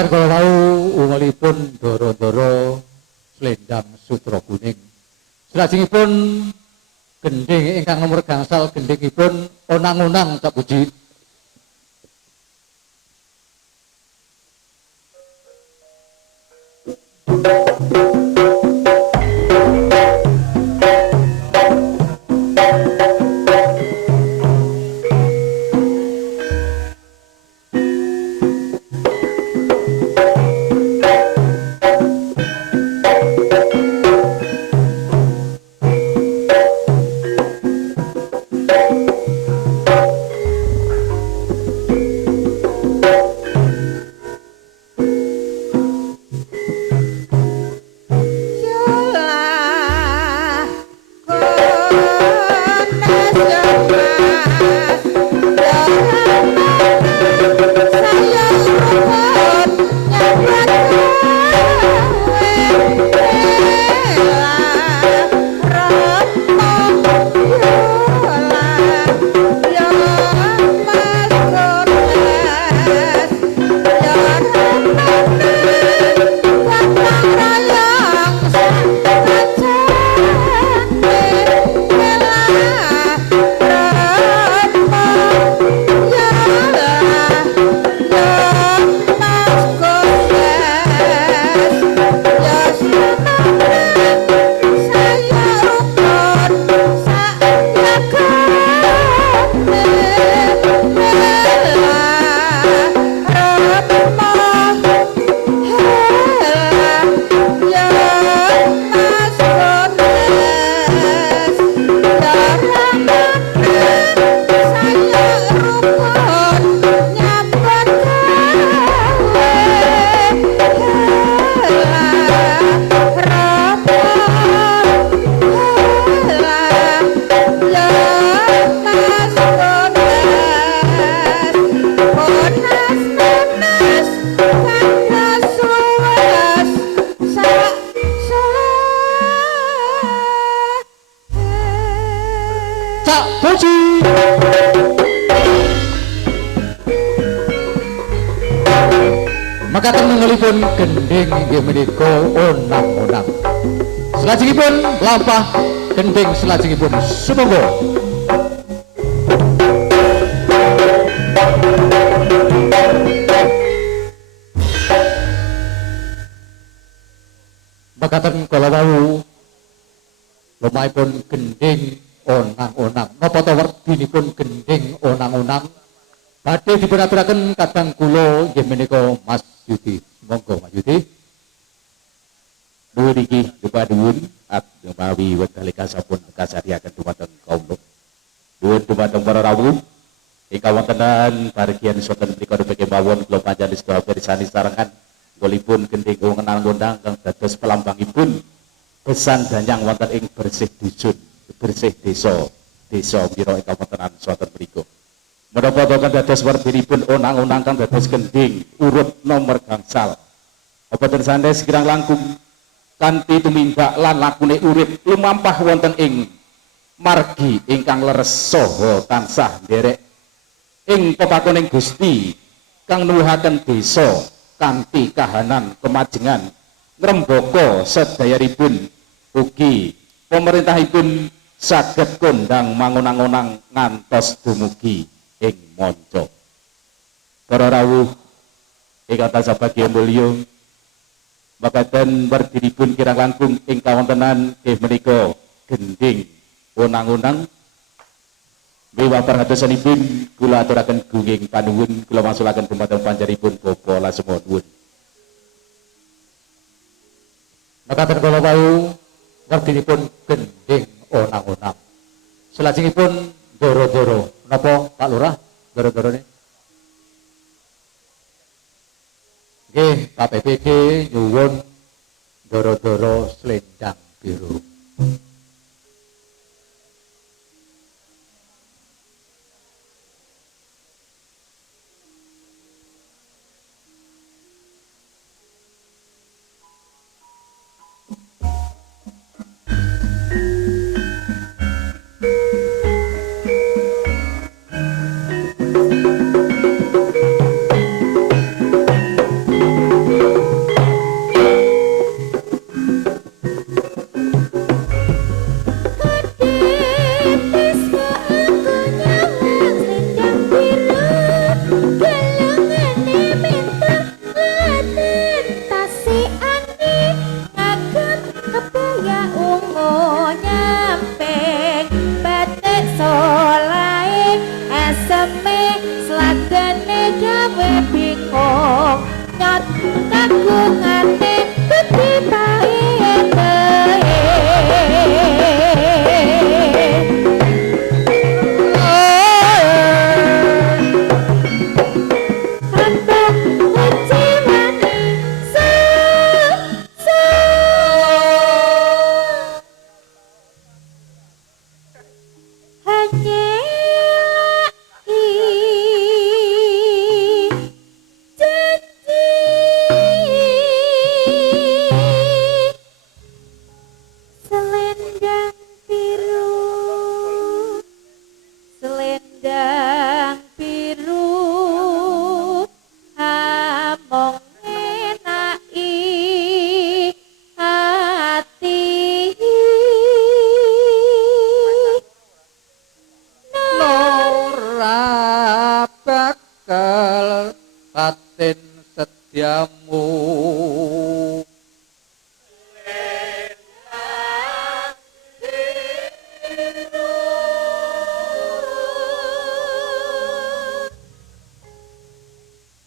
Makaten kala wau ungelipun dara-dara slendang sutra kuning. Salajengipun gendhing ingkang nomor gangsal gendhingipun onang-onang tak puji. Makaten mengelipun gending inggih menika onang-onang. Salajengipun lampah gending salajengipun sumangga. Makaten kala wau lumahipun gending onang-onang. Napa ta werdinipun gending onang-onang? Badhe dipunaturaken kadang kula inggih menika Mas Yudi. Monggo Mas Yudi. Nuwun iki dumadhun mawi wekdal sampun kasadiaken dumateng kaum lo. Nuwun dumateng para rawuh ingkang wontenan bagian saken mriku niki mawon kula panjenengan sedaya pirsani sarengan golipun gending onang-onang kang dados pelambangipun pesan danyang wonten ing bersih dusun, bersih desa, desa pira ingkang wontenan saten mriku. Menapa kang dados werdinipun onang-onang kang dados gending urut nomor gangsal. Apa tersandes kirang langkung kanthi tumindak lan lakune urip lumampah wonten ing margi ingkang leres saha tansah nderek ing pepakoning Gusti kang nuwuhaken desa kanthi kahanan kemajengan ngrembaka sedayaripun ugi pemerintahipun saged kondang mangonang-onang ngantos dumugi ing manca. Para rawuh ingkang tansah bagya mulya, makaten werdinipun kirang langkung ing kawontenan inggih menika gending onang-onang. Miwah perhatosanipun kula aturaken gunging panuwun, kula mangsulaken dumateng panjenenganipun Bapa Lasema nuwun. Makaten kala wau werdinipun gending onang-onang. Salajengipun dara-dara. Napa Pak Lurah dara-darane? Nggih, Pak PPD nyuwun dara-dara slendang biru.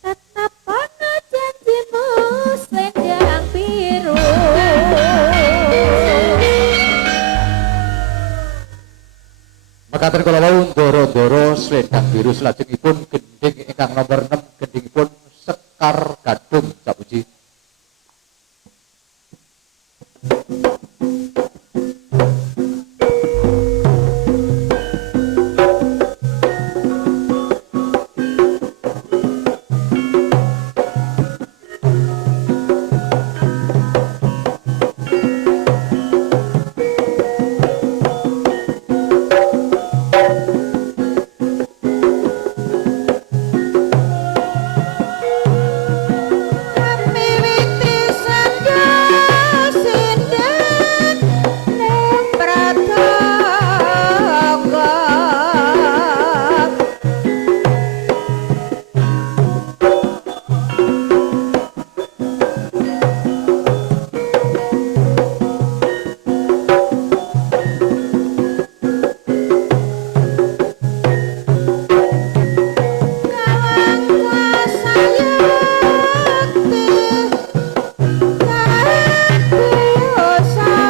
Tetap ono janjimu selendang biru. Mekaten kula wau ndoro-ndoro selendang biru salajengipun gending ingkang nomor 6 gendingipun Sekar Gadung Cak Puji. Miwiti sandya sindet ning pratangga. Kawan kuasa yakti hati osada.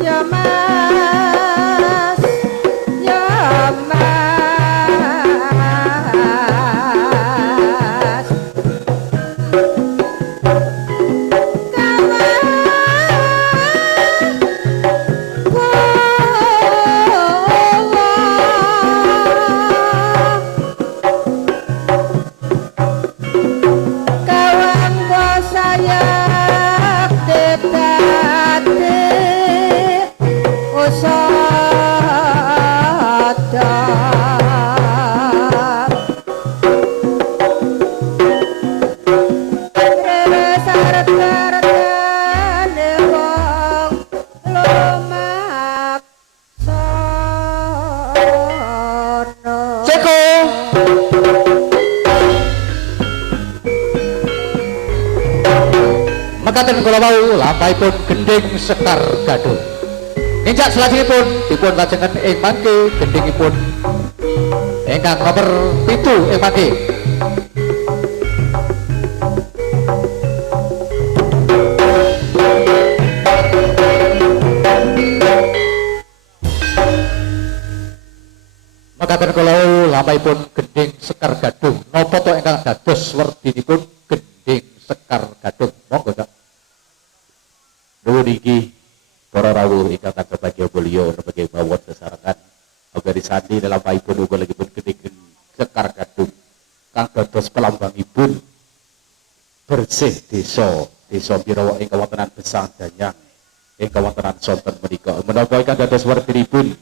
Ya mas, ya mas, kawan kuasa yakti dadi usada. Rere sarta-sartane wong lumaksono. Ceko. Mekaten kula wau lampahipun gending Sekar Gadung. Injak salajengipun dipun lajengen ing mangke gendingipun ingkang nomor 7 ing mangke. Mekaten kula wau lampahipun gending Sekar Gadung. Napa to ingkang dados werdinipun gending Sekar Gadung? Monggo Cak. Nuwun iki para rawuh ingkang kadya mulya sebagai mawon sesarengan agari sandi dalam paipun uga lagi pun gending Sekar Gadung kang dados pelambangipun bersih desa Pirawa ing kawontenan Besang Danyang ing kawontenan sonten menika menapa ingkang dados werdinipun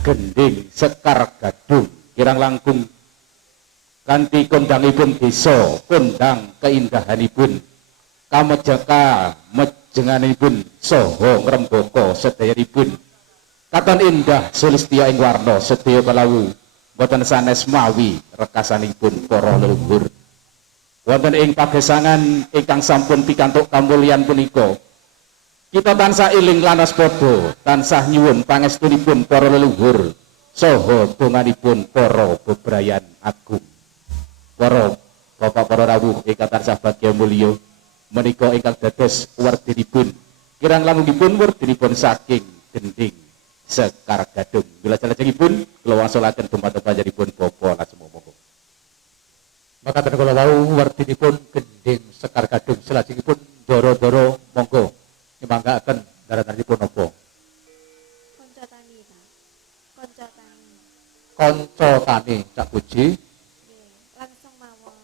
gending Sekar Gadung kirang langkung kanthi kondangipun desa kondang keindahanipun kamejaka mejenganipun saha ngrembaka sedayanipun katon indah sulistya ing warna sedaya kalawu boten sanes mawi rekasanipun para leluhur wonten ing pagesangan ingkang sampun pikantuk kamulyan punika kita tansah eling lan waspada tansah nyuwun pangestunipun para leluhur saha donganipun para bebrayan agung para bapak para rawuh ingkang tansah bagya mulya menika ingkang dados werdinipun kirang langkungipun werdinipun saking gending Sekar Gadung bila salajengipun kula wangsulaken dumateng panjenenganipun Bapa lan semoga Mekaten kula wau werdinipun gending Sekar Gadung salajengipun doro-doro monggo nyemanggaken daranipun napa Konco tani, Pak. Konco tani. kanca tani Cak Puji. Nggih, langsung mawon.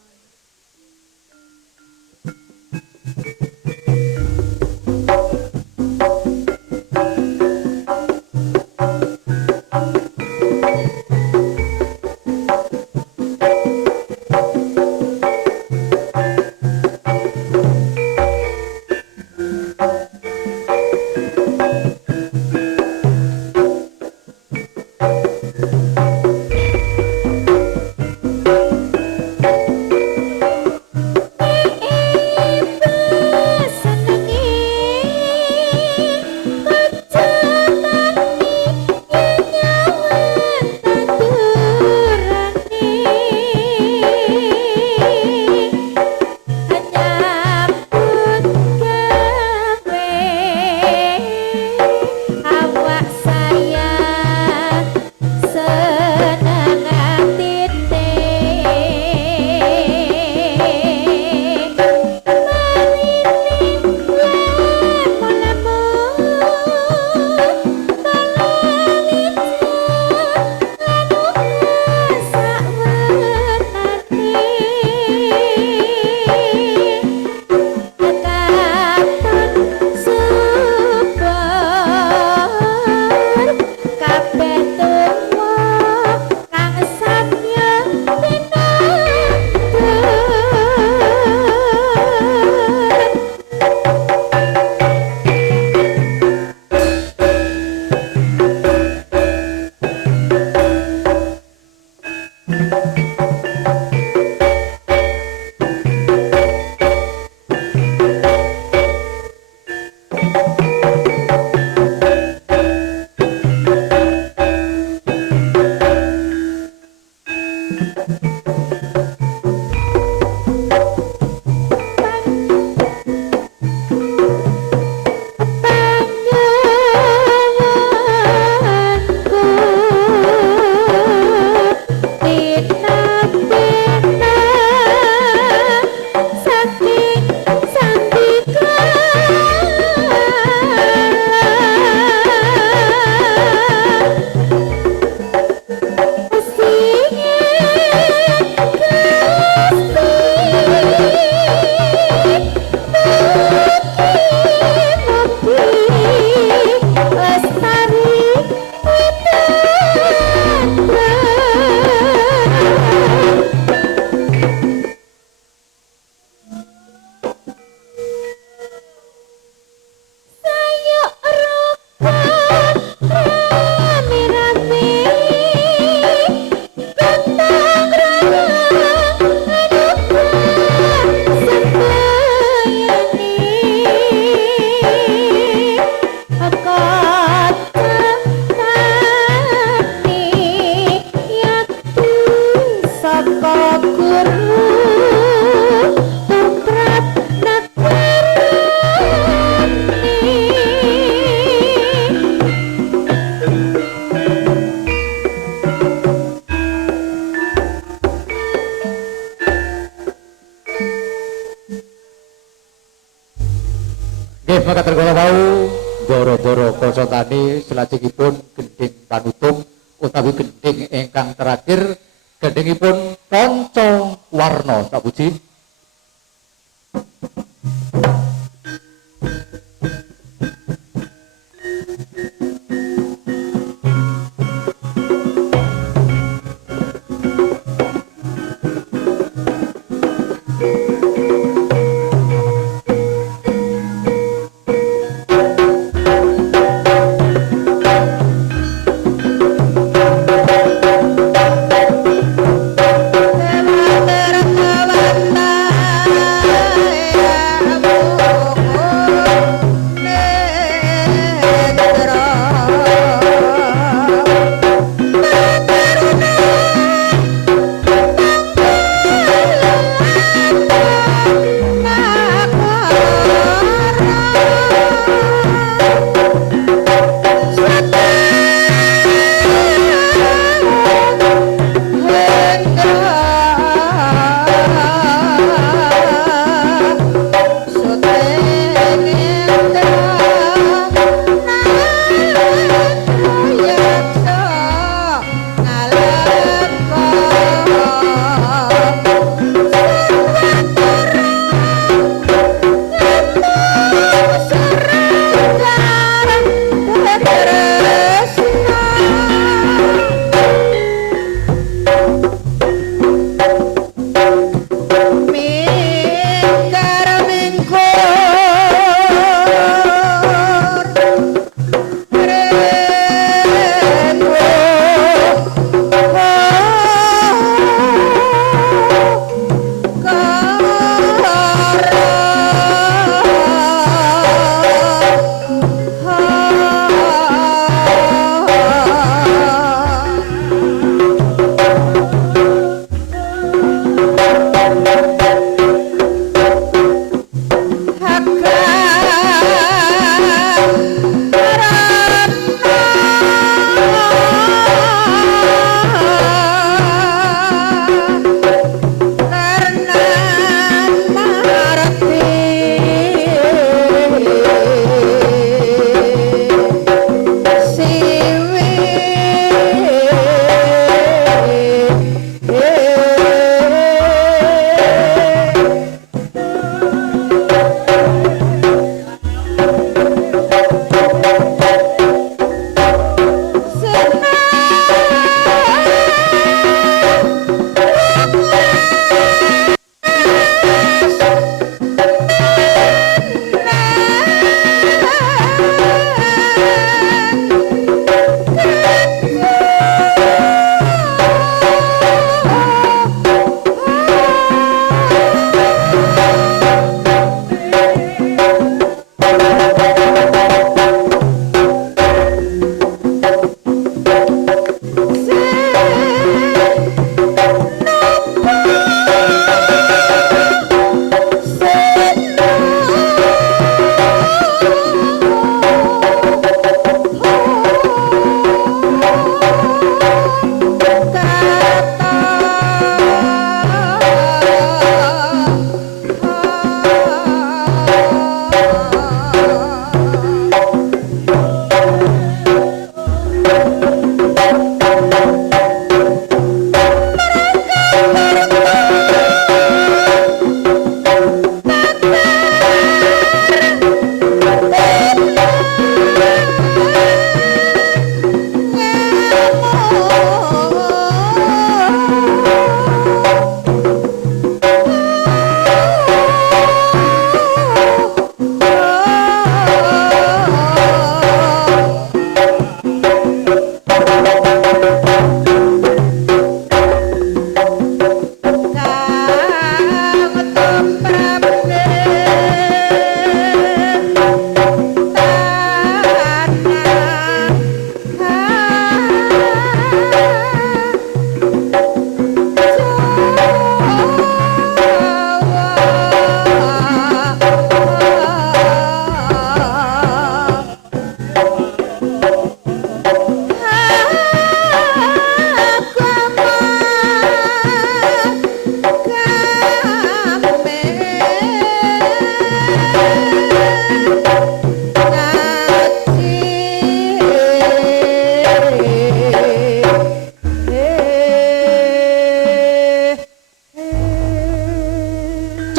Nggih mekaten kala wau Doro-doro kosotani selajengipun gending panutup utawi gending ingkang terakhir gendingipun Panca Warna sapuji. Thank you.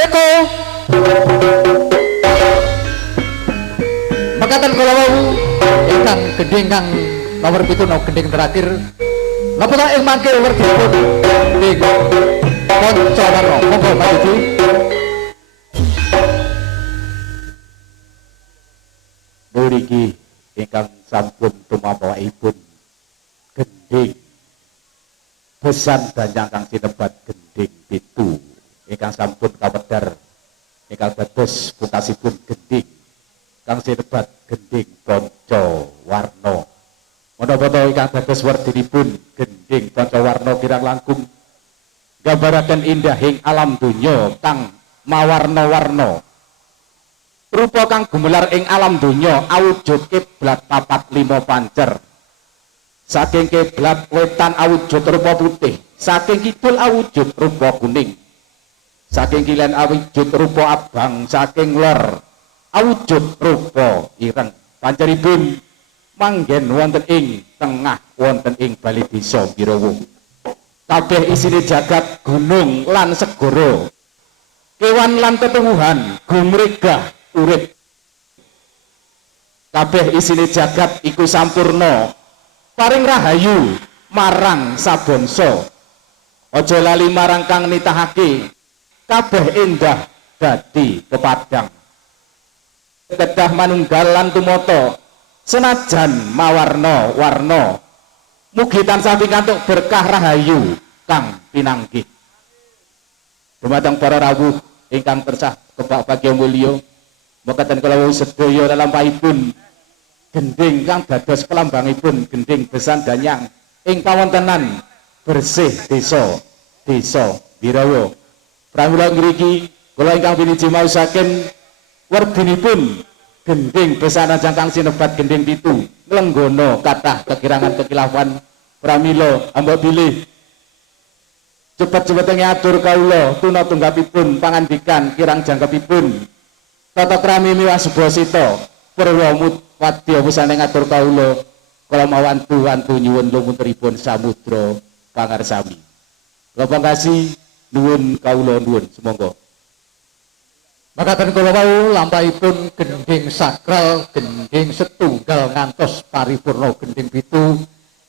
Ceko mekaten kula wau ingkang gending kang nomor 7 gending terakhir napa ta ing mangke werdipun ing kanca warna monggo maju mriki ingkang sampun tumapakipun gending besan banyak kang sinebat gending pitu ingkang sampun kawedhar ingkang dados pungkasipun gending kang sinebat gending panca warna menapa ingkang dados werdinipun gending panca warna kirang langkung gambaraken indahing alam donya kang mawarna-warna rupa kang gumelar ing alam donya awujud kiblat papat lima pancer saking kiblat wetan awujud rupa putih saking kidul awujud rupa kuning saking kilen awujud rupa abang saking lor awujud rupa ireng panceripun manggen wonten ing tengah wonten ing bali desa Birawa kabeh isine jagat gunung lan segara kewan lan tetuwuhan gumregah urip kabeh isine jagat iku sampurna paring rahayu marang sabangsa aja lali marang kang nitahake kabeh endah dadi kepadang kedah manunggal lan tumata senajan mawarna-warna mugi tansah pikantuk berkah rahayu kang pinanggih dumateng para rawuh ingkang tansah kebak bagya mulya mekaten kula sedaya lelampahipun gending kang dados pelambangipun gending besan danyang ing kawontenan bersih desa Birawa pramila ngriki kula ingkang piniji maosaken werdinipun gending besan danyang kang sinebat gending pitu nglenggana kathah kekirangan kekilafan pramila ambek bilih cepet-cepet ngatur kawula tuna tunggapipun pangandikan kirang jangkepipun tata krami miwah subasita purwa wadya wusane ngatur kawula kala mawantu-wantu nyuwun lumunturipun samudra pangarsami kula pangkasi nuwun kawula nuwun sumangga makaten kula wau lampahipun gending sakral gending setunggal ngantos paripurna gending pitu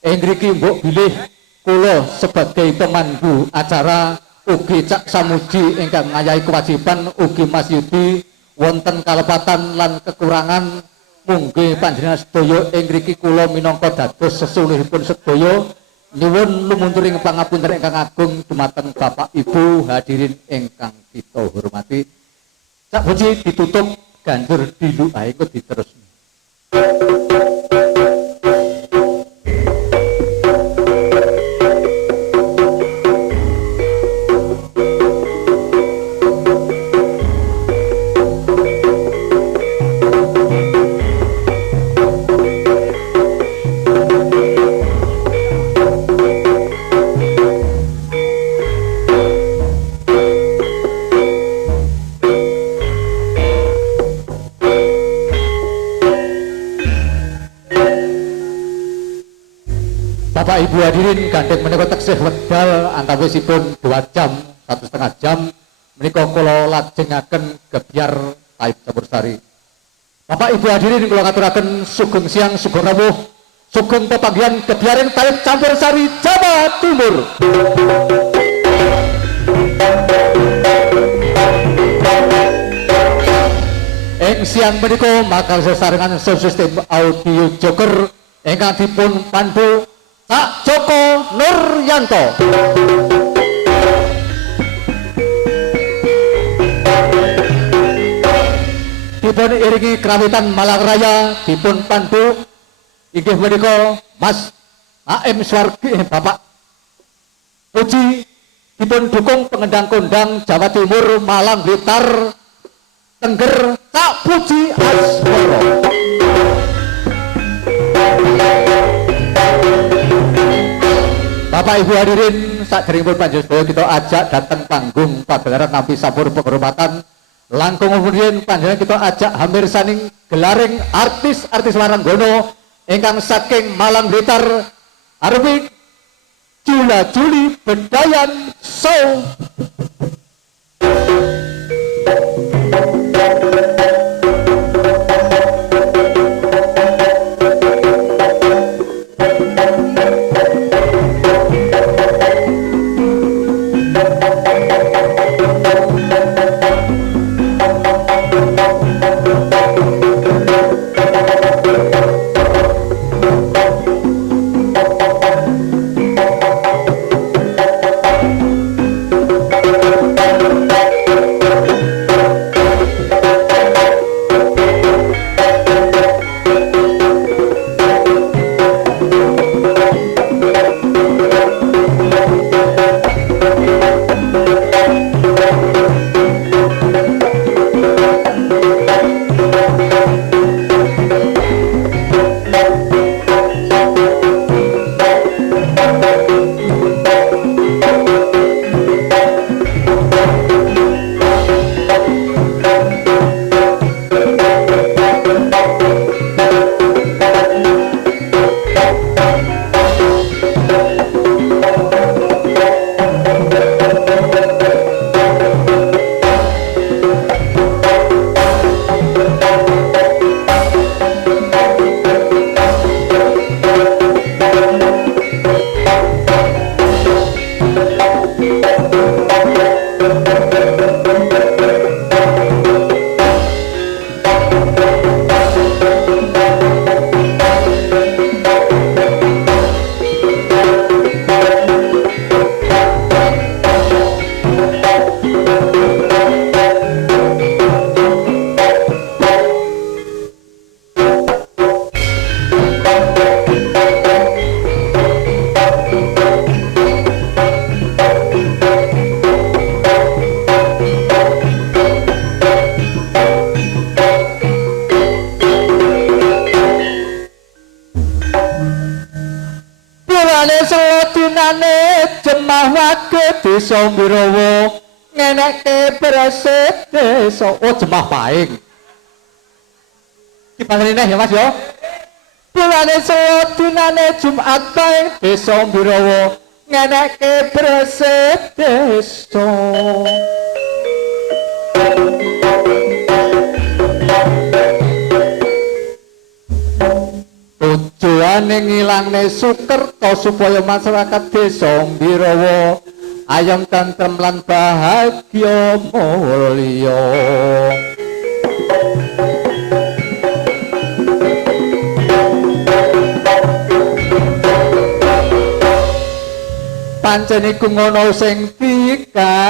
ing mriki mbok bilih kula sebagai pemandu acara ugi cak samuji ingkang ngayahi kewajiban ugi Mas Yudi wonten kalepatan lan kekurangan mungkin panjenengan sedaya ing mriki kula minangka dados sesulihipun sedaya nyuwun lumunturing pangapunten ingkang agung dumateng Bapak Ibu hadirin ingkang kita hormati sak puji ditutup ganjur diluahi kok diterusne Bapak Ibu hadirin gandeng menika teksih wekdal antawisipun 2 jam 1,5 jam menika kula lajengaken gebyar Taib Campursari. Bapak Ibu hadirin kula ngaturaken sugeng siang sugeng rawuh sugeng pepanggihan gebyaring Taib Campursari Jawa Timur. Ing siang menika makal sesarengan sistem audio joker ingkang dipun pandu Pak Joko Nuryanto. Dipun iringi kerawitan Malang Raya dipun pandu inggih menika Mas A.M. Swargi Bapak Puji dipun dukung pengendang kondang Jawa Timur Malang Blitar Tengger Pak Puji Asmoro. Bapak Ibu hadirin sakderengipun panjenengan kita ajak datang panggung pagelaran nampi sampur penghormatan langkung kemudian panjenengan kita ajak hampir saning gelaring artis-artis Waranggono ingkang saking Malang Blitar arupi Jula Juli Bedayan Show. nyawake desa Birawa ngenekke beresik desa oh jemah paing dipasrene ya Mas ya bulane Sewu dinane Jumat paing desa Birawa ngenekke beresik desa tujuane ngilangne Sukerta supaya masyarakat desa Birawa ayam tentrem lan bahagia mulya pancen iku ngono sing dikarepno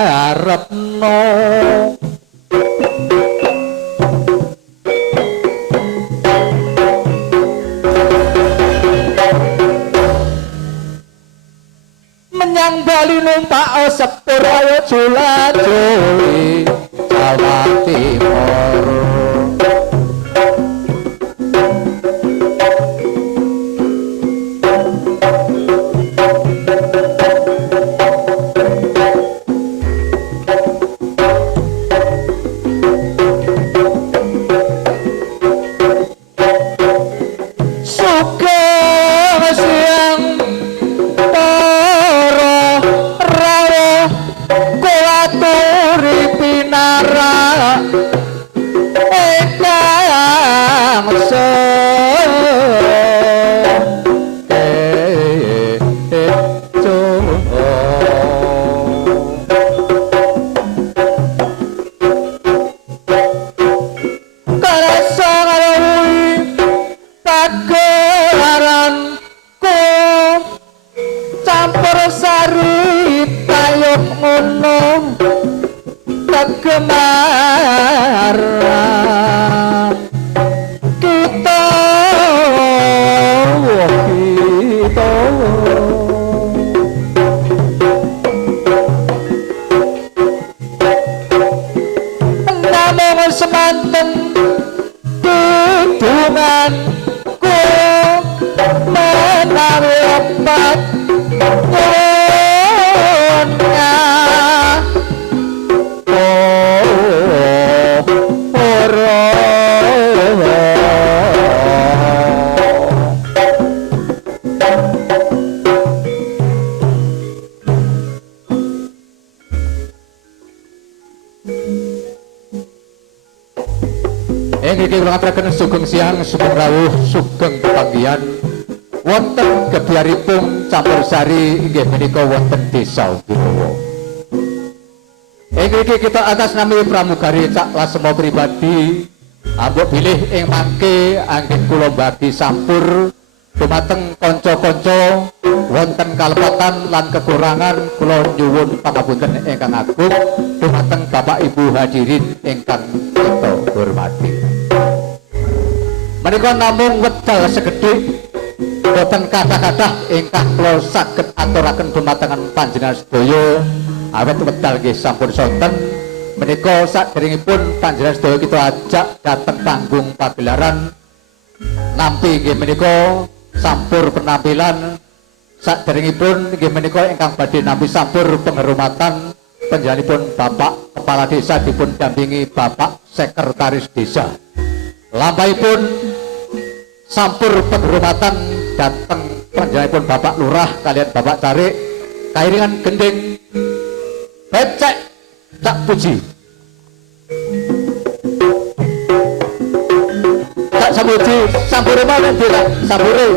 menyang Bali numpak sepur ayo jula-juli Jawa Timur Inggih ngaturaken sugeng siang sugeng rawuh sugeng pepanggihan wonten gebyaripun campursari inggih menika wonten desa Birawa. Inggih kita atas nami pramugari Cak Lasema pribadi ambek bilih ing mangke anggen kula bagi sampur dumateng kanca-kanca wonten kalepatan lan kekurangan kula nyuwun pangapunten ingkang agung dumateng Bapak Ibu hadirin ingkang kita hormati. Menika namung wedal segedhik boten kathah-kathah ingkang kula saged aturaken dumatengan panjenengan sedaya awet wedal nggih sampun sonten menika saderengipun panjenengan sedaya kita ajak dhateng panggung pagelaran nampi nggih menika sampur penampilan saderengipun nggih menika ingkang badhe nampi sampur penghormatan panjenenganipun Bapak Kepala Desa dipun dampingi Bapak Sekretaris Desa. Lampahipun sampur penghormatan dateng panjenenganipun Bapak Lurah kalian Bapak Carik kairingan gending becek Cak Puji Cak Samuji sampure mawon Cak sampure